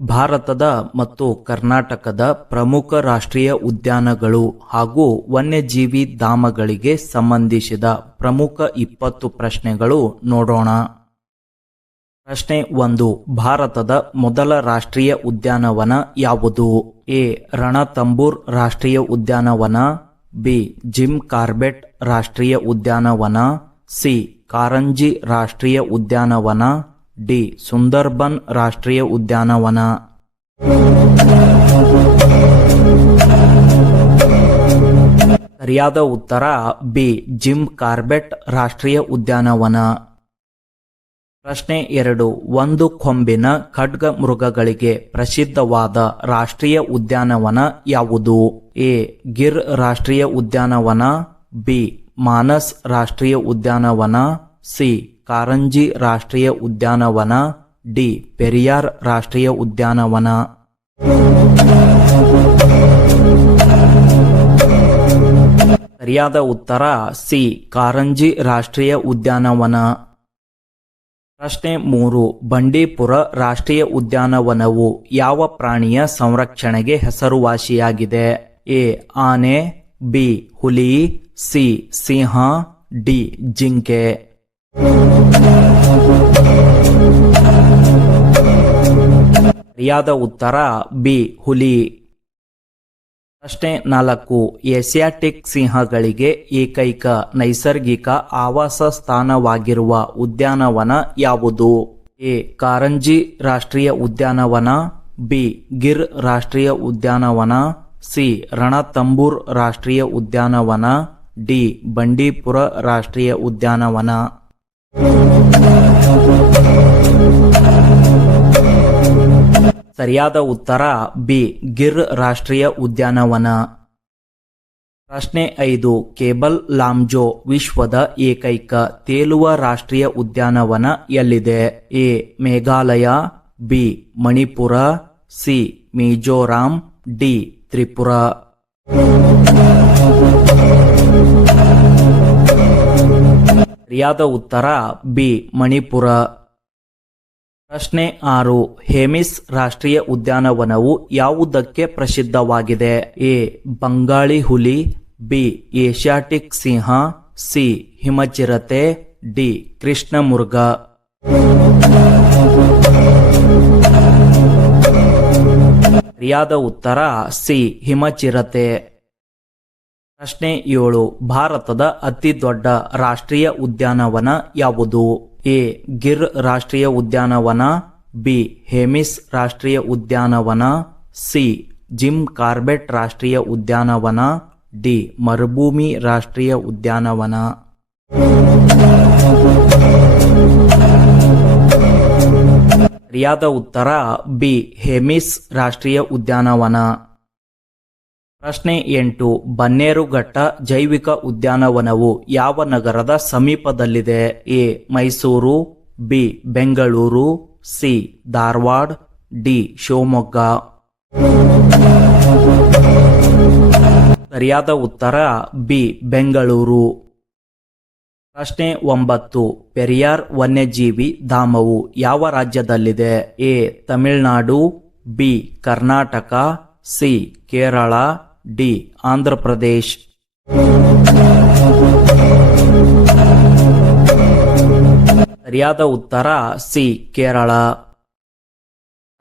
ಭಾರತದ ಮತ್ತು ಕರ್ನಾಟಕದ ಪ್ರಮುಖ ರಾಷ್ಟ್ರೀಯ ಉದ್ಯಾನಗಳು ಹಾಗೂ ವನ್ಯಜೀವಿ ಧಾಮಗಳಿಗೆ ಸಂಬಂಧಿಸಿದ ಪ್ರಮುಖ 20 ಪ್ರಶ್ನೆಗಳು ನೋಡೋಣ. ಪ್ರಶ್ನೆ 1. ಭಾರತದ ಮೊದಲ ರಾಷ್ಟ್ರೀಯ ಉದ್ಯಾನವನ ಯಾವುದು? ಎ. ರಣತಂಬೂರ್ ರಾಷ್ಟ್ರೀಯ ಉದ್ಯಾನವನ. ಬಿ. ಜಿಮ್ ಕಾರ್ಬೆಟ್ ರಾಷ್ಟ್ರೀಯ ಉದ್ಯಾನವನ. ಸಿ. ಕಾರಂಜಿ ರಾಷ್ಟ್ರೀಯ ಉದ್ಯಾನವನ. ಡಿ. ಸುಂದರ್ಬನ್ ರಾಷ್ಟ್ರೀಯ ಉದ್ಯಾನವನ. ಸರಿಯಾದ ಉತ್ತರ ಬಿ. ಜಿಮ್ ಕಾರ್ಬೆಟ್ ರಾಷ್ಟ್ರೀಯ ಉದ್ಯಾನವನ. ಪ್ರಶ್ನೆ 2. ಒಂದು ಕೊಂಬಿನ ಖಡ್ಗ ಮೃಗಗಳಿಗೆ ಪ್ರಸಿದ್ಧವಾದ ರಾಷ್ಟ್ರೀಯ ಉದ್ಯಾನವನ ಯಾವುದು? ಎ. ಗಿರ್ ರಾಷ್ಟ್ರೀಯ ಉದ್ಯಾನವನ. ಬಿ. ಮಾನಸ್ ರಾಷ್ಟ್ರೀಯ ಉದ್ಯಾನವನ. ಸಿ. ಕಾರಂಜಿ ರಾಷ್ಟ್ರೀಯ ಉದ್ಯಾನವನ. ಡಿ. ಪೆರಿಯಾರ್ ರಾಷ್ಟ್ರೀಯ ಉದ್ಯಾನವನ. ಸರಿಯಾದ ಉತ್ತರ ಸಿ. ಕಾರಂಜಿ ರಾಷ್ಟ್ರೀಯ ಉದ್ಯಾನವನ. ಪ್ರಶ್ನೆ 3. ಬಂಡೀಪುರ ರಾಷ್ಟ್ರೀಯ ಉದ್ಯಾನವನವು ಯಾವ ಪ್ರಾಣಿಯ ಸಂರಕ್ಷಣೆಗೆ ಹೆಸರುವಾಸಿಯಾಗಿದೆ? ಎ. ಆನೆ. ಬಿ. ಹುಲಿ. ಸಿ. ಸಿಂಹ. ಡಿ. ಜಿಂಕೆ. ಸರಿಯಾದ ಉತ್ತರ ಬಿ. ಹುಲಿ. ಪ್ರಶ್ನೆ 4. ಏಸಿಯಾಟಿಕ್ ಸಿಂಹಗಳಿಗೆ ಏಕೈಕ ನೈಸರ್ಗಿಕ ಆವಾಸ ಸ್ಥಾನವಾಗಿರುವ ಉದ್ಯಾನವನ ಯಾವುದು? ಎ. ಕಾರಂಜಿ ರಾಷ್ಟ್ರೀಯ ಉದ್ಯಾನವನ. ಬಿ. ಗಿರ್ ರಾಷ್ಟ್ರೀಯ ಉದ್ಯಾನವನ. ಸಿ. ರಣತಂಬೂರ್ ರಾಷ್ಟ್ರೀಯ ಉದ್ಯಾನವನ. ಡಿ. ಬಂಡೀಪುರ ರಾಷ್ಟ್ರೀಯ ಉದ್ಯಾನವನ. ಸರಿಯಾದ ಉತ್ತರ ಬಿ. ಗಿರ್ ರಾಷ್ಟ್ರೀಯ ಉದ್ಯಾನವನ. ಪ್ರಶ್ನೆ 5. ಕೇಬಲ್ ಲಾಮ್ಜೋ ವಿಶ್ವದ ಏಕೈಕ ತೇಲುವ ರಾಷ್ಟ್ರೀಯ ಉದ್ಯಾನವನ ಎಲ್ಲಿದೆ? A. Meghalaya. B. Manipur. C. Mizoram. D. Tripura. ಸರಿಯಾದ ಉತ್ತರ ಬಿ. ಮಣಿಪುರ. ಪ್ರಶ್ನೆ 6. ಹೇಮಿಸ್ ರಾಷ್ಟ್ರೀಯ ಉದ್ಯಾನವನವು ಯಾವುದಕ್ಕೆ ಪ್ರಸಿದ್ಧವಾಗಿದೆ? ಎ. ಬಂಗಾಳಿ ಹುಲಿ. ಬಿ. ಏಷ್ಯಾಟಿಕ್ ಸಿಂಹ. ಸಿ. ಹಿಮಚಿರತೆ. ಡಿ. ಕೃಷ್ಣಮೃಗ. ಸರಿಯಾದ ಉತ್ತರ ಸಿ. ಹಿಮಚಿರತೆ. ಪ್ರಶ್ನೆ 7. ಭಾರತದ ಅತಿ ದೊಡ್ಡ ರಾಷ್ಟ್ರೀಯ ಉದ್ಯಾನವನ ಯಾವುದು? ಎ. ಗಿರ್ ರಾಷ್ಟ್ರೀಯ ಉದ್ಯಾನವನ. ಬಿ. ಹೇಮಿಸ್ ರಾಷ್ಟ್ರೀಯ ಉದ್ಯಾನವನ. ಸಿ. ಜಿಮ್ ಕಾರ್ಬೆಟ್ ರಾಷ್ಟ್ರೀಯ ಉದ್ಯಾನವನ. ಡಿ. ಮರುಭೂಮಿ ರಾಷ್ಟ್ರೀಯ ಉದ್ಯಾನವನ. ಸರಿಯಾದ ಉತ್ತರ ಬಿ. ಹೇಮಿಸ್ ರಾಷ್ಟ್ರೀಯ ಉದ್ಯಾನವನ. ಪ್ರಶ್ನೆ 8. ಬನ್ನೇರುಘಟ್ಟ ಜೈವಿಕ ಉದ್ಯಾನವನವು ಯಾವ ನಗರದ ಸಮೀಪದಲ್ಲಿದೆ? A. Mysuru. B. Bengaluru. C. Dharwad. D. Shivamogga. ಸರಿಯಾದ ಉತ್ತರ ಬಿ. ಬೆಂಗಳೂರು. ಪ್ರಶ್ನೆ 9. ಪೆರಿಯಾರ್ ವನ್ಯಜೀವಿ ಧಾಮವು ಯಾವ ರಾಜ್ಯದಲ್ಲಿದೆ? A. Tamil Nadu. B. Karnataka. C. Kerala. D. Andhra Pradesh. ಸರಿಯಾದ ಉತ್ತರ ಸಿ. ಕೇರಳ.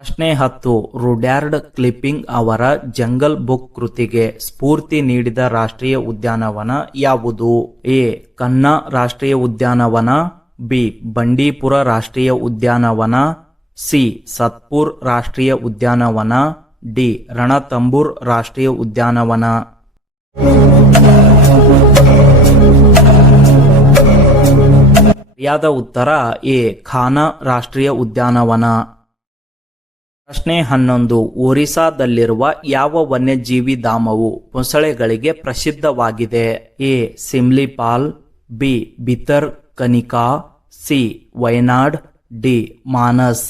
ಪ್ರಶ್ನೆ 10. ರುಡ್ಯಾರ್ಡ್ ಕ್ಲಿಪ್ಪಿಂಗ್ ಅವರ ಜಂಗಲ್ ಬುಕ್ ಕೃತಿಗೆ ಸ್ಫೂರ್ತಿ ನೀಡಿದ ರಾಷ್ಟ್ರೀಯ ಉದ್ಯಾನವನ ಯಾವುದು? ಎ. ಕನ್ನಾ ರಾಷ್ಟ್ರೀಯ ಉದ್ಯಾನವನ. ಬಿ. ಬಂಡೀಪುರ ರಾಷ್ಟ್ರೀಯ ಉದ್ಯಾನವನ. ಸಿ. ಸತ್ಪುರ್ ರಾಷ್ಟ್ರೀಯ ಉದ್ಯಾನವನ. ಡಿ. ರಣತಂಬೂರ್ ರಾಷ್ಟ್ರೀಯ ಉದ್ಯಾನವನ. ಸರಿಯಾದ ಉತ್ತರ ಎ. ಖಾನಾ ರಾಷ್ಟ್ರೀಯ ಉದ್ಯಾನವನ. ಪ್ರಶ್ನೆ 11. ಒರಿಸ್ಸಾದಲ್ಲಿರುವ ಯಾವ ವನ್ಯಜೀವಿ ಧಾಮವು ಮೊಸಳೆಗಳಿಗೆ ಪ್ರಸಿದ್ಧವಾಗಿದೆ? A. Simlipal. B. Bhitarkanika. C. Wayanad. D. Manas.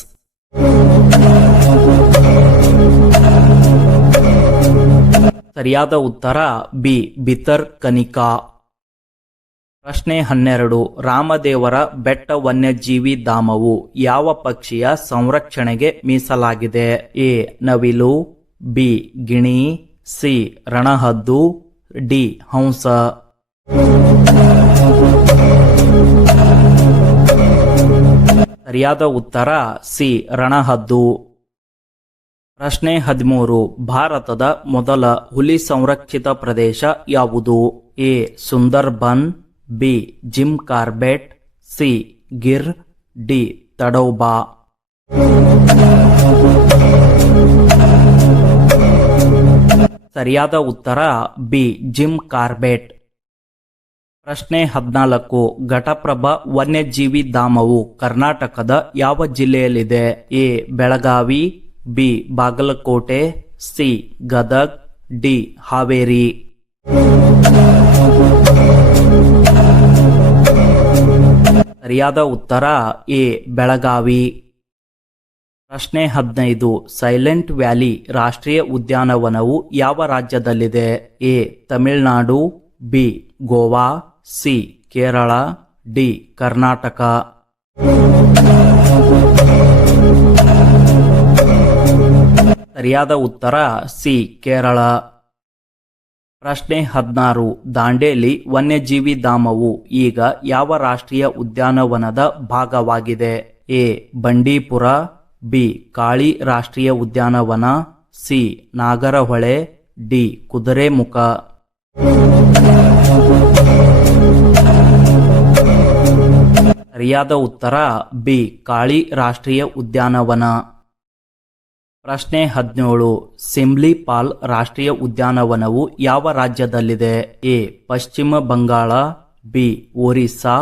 ಸರಿಯಾದ ಉತ್ತರ ಬಿ. ಭಿತರ್ ಕನಿಕಾ. ಪ್ರಶ್ನೆ 12. ರಾಮದೇವರ ಬೆಟ್ಟ ವನ್ಯಜೀವಿ ಧಾಮವು ಯಾವ ಪಕ್ಷಿಯ ಸಂರಕ್ಷಣೆಗೆ ಮೀಸಲಾಗಿದೆ? ಎ. ನವಿಲು, ಬಿ. ಗಿಣಿ, ಸಿ. ರಣಹದ್ದು, ಡಿ. ಹಂಸ. ಸರಿಯಾದ ಉತ್ತರ ಸಿ. ರಣಹದ್ದು. ಪ್ರಶ್ನೆ 13. ಭಾರತದ ಮೊದಲ ಹುಲಿ ಸಂರಕ್ಷಿತ ಪ್ರದೇಶ ಯಾವುದು? A. Sundarban, B. Jim Corbett, C. Gir, D. Tadoba. ಸರಿಯಾದ ಉತ್ತರ ಬಿ. Jim Corbett. ಪ್ರಶ್ನೆ 14. ಘಟಪ್ರಭಾ ವನ್ಯಜೀವಿ ಧಾಮವು ಕರ್ನಾಟಕದ ಯಾವ ಜಿಲ್ಲೆಯಲ್ಲಿದೆ? A. Belagavi, B. Bagalkote, C. Gadag, D. Haveri. ಸರಿಯಾದ ಉತ್ತರ ಎ. ಬೆಳಗಾವಿ. ಪ್ರಶ್ನೆ 15. ಸೈಲೆಂಟ್ ವ್ಯಾಲಿ ರಾಷ್ಟ್ರೀಯ ಉದ್ಯಾನವನವು ಯಾವ ರಾಜ್ಯದಲ್ಲಿದೆ? A. Tamil Nadu, B. Goa, C. Kerala, D. Karnataka. ಸರಿಯಾದ ಉತ್ತರ ಸಿ. ಕೇರಳ. ಪ್ರಶ್ನೆ 16. ದಾಂಡೇಲಿ ವನ್ಯಜೀವಿ ಧಾಮವು ಈಗ ಯಾವ ರಾಷ್ಟ್ರೀಯ ಉದ್ಯಾನವನದ ಭಾಗವಾಗಿದೆ? ಎ. ಬಂಡೀಪುರ, ಬಿ. ಕಾಳಿ ರಾಷ್ಟ್ರೀಯ ಉದ್ಯಾನವನ, ಸಿ. ನಾಗರಹೊಳೆ, ಡಿ. ಕುದುರೆಮುಖ. ಸರಿಯಾದ ಉತ್ತರ ಬಿ. ಕಾಳಿ ರಾಷ್ಟ್ರೀಯ ಉದ್ಯಾನವನ. ಪ್ರಶ್ನೆ 17. ಸಿಮ್ಲಿಪಾಲ್ ರಾಷ್ಟ್ರೀಯ ಉದ್ಯಾನವನವು ಯಾವ ರಾಜ್ಯದಲ್ಲಿದೆ? A. Paschim Bangal, B. Orissa,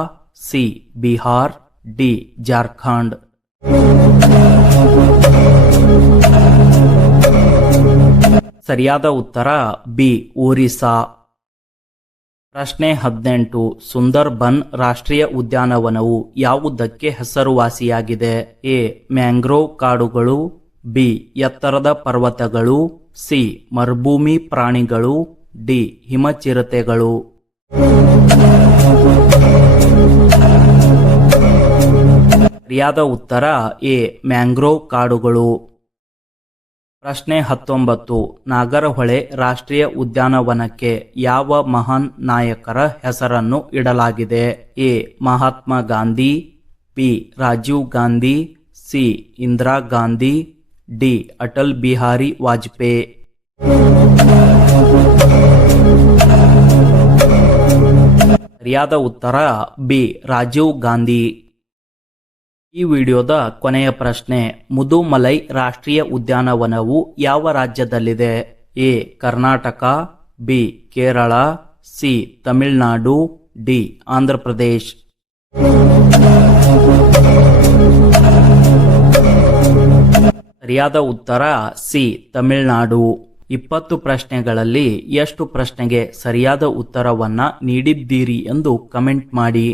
C. Bihar, D. Jharkhand. ಸರಿಯಾದ ಉತ್ತರ ಬಿ. ಒರಿಸ್ಸಾ. ಪ್ರಶ್ನೆ 18. ಸುಂದರ್ಬನ್ ರಾಷ್ಟ್ರೀಯ ಉದ್ಯಾನವನವು ಯಾವುದಕ್ಕೆ ಹೆಸರುವಾಸಿಯಾಗಿದೆ? ಎ. ಮ್ಯಾಂಗ್ರೋವ್ ಕಾಡುಗಳು, ಬಿ. ಎತ್ತರದ ಪರ್ವತಗಳು, ಸಿ. ಮರುಭೂಮಿ ಪ್ರಾಣಿಗಳು, ಡಿ. ಹಿಮಚಿರತೆಗಳು. ಸರಿಯಾದ ಉತ್ತರ ಎ. ಮ್ಯಾಂಗ್ರೋವ್ ಕಾಡುಗಳು. ಪ್ರಶ್ನೆ 19. ನಾಗರಹೊಳೆ ರಾಷ್ಟ್ರೀಯ ಉದ್ಯಾನವನಕ್ಕೆ ಯಾವ ಮಹಾನ್ ನಾಯಕರ ಹೆಸರನ್ನು ಇಡಲಾಗಿದೆ? A. Mahatma Gandhi, B. Rajiv Gandhi, C. Indira Gandhi, D. Atal Bihari Vajpayee. ಸರಿಯಾದ ಉತ್ತರ ಬಿ. ರಾಜೀವ್ ಗಾಂಧಿ. ಈ ವಿಡಿಯೋದ ಕೊನೆಯ ಪ್ರಶ್ನೆ. ಮುದುಮಲೈ ರಾಷ್ಟ್ರೀಯ ಉದ್ಯಾನವನವು ಯಾವ ರಾಜ್ಯದಲ್ಲಿದೆ? A. Karnataka, B. Kerala, C. Tamil Nadu, D. Andhra Pradesh. ಸರಿಯಾದ ಉತ್ತರ ಸಿ. ತಮಿಳುನಾಡು. 20 ಪ್ರಶ್ನೆಗಳಲ್ಲಿ ಎಷ್ಟು ಪ್ರಶ್ನೆಗೆ ಸರಿಯಾದ ಉತ್ತರವನ್ನ ನೀಡಿದ್ದೀರಿ ಎಂದು ಕಮೆಂಟ್ ಮಾಡಿ.